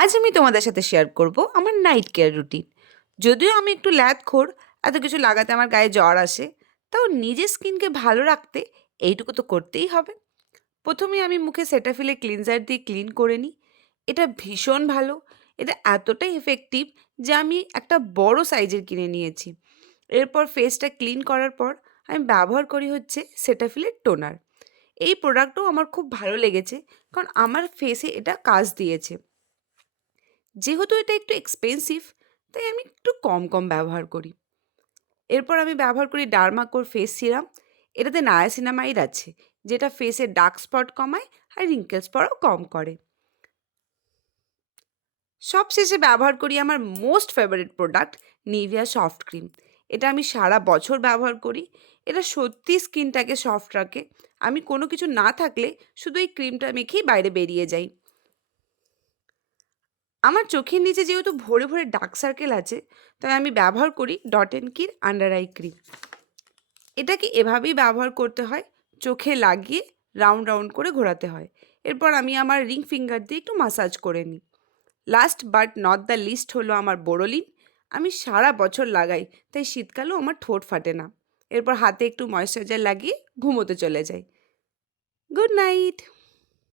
আজ আমি তোমাদের সাথে শেয়ার করব আমার নাইট কেয়ার রুটিন। যদিও আমি একটু ল্যাদখোর, এত কিছু লাগাতে আমার গায়ে জ্বর আসে, তাও নিজের স্কিনকে ভালো রাখতে এইটুকু তো করতেই হবে। প্রথমে আমি মুখে সেটাফিলে ক্লিনজার দিয়ে ক্লিন করে নিই। এটা ভীষণ ভালো। এটা এতটাই এফেক্টিভ যে আমি একটা বড় সাইজের কিনে নিয়েছি। এরপর ফেসটা ক্লিন করার পর আমি ব্যবহার করি হচ্ছে সেটাফিলের টোনার। এই প্রোডাক্টও আমার খুব ভালো লেগেছে, কারণ আমার ফেসে এটা কাজ দিয়েছে। যেহেতু এটা একটু এক্সপেন্সিভ, তাই আমি একটু কম কম ব্যবহার করি। এরপর আমি ব্যবহার করি ডার্মাকোর ফেস সিরাম। এটাতে নায়াসিনামাইড আছে, যেটা ফেসে ডার্ক স্পট কমায় আর রিঙ্কেলস পড়াও কম করে। সবশেষে ব্যবহার করি আমার most favourite product, Nivea soft cream. এটা আমি সারা বছর ব্যবহার করি। এটা সত্যি স্কিনটাকে সফট রাখে। আমি কোনো কিছু না থাকলে শুধু এই ক্রিমটা মেখেই বাইরে বেরিয়ে যাই। আমার চোখের নিচে যেহেতু ভরে ভরে ডার্ক সার্কেল আছে, তাই আমি ব্যবহার করি dot and key under eye cream. এটাকে এভাবেই ব্যবহার করতে হয়, চোখে লাগিয়ে রাউন্ড রাউন্ড করে ঘোরাতে হয়। এরপর আমি আমার রিং ফিঙ্গার দিয়ে একটু মাসাজ করে নিই। Last but not the least হলো আমার বোরোলিন। আমি সারা বছর লাগাই, তাই শীতকালেও আমার ঠোঁট ফাটে না। এরপর হাতে একটু ময়েশ্চারাইজার লাগিয়ে ঘুমোতে চলে যাই। Good night.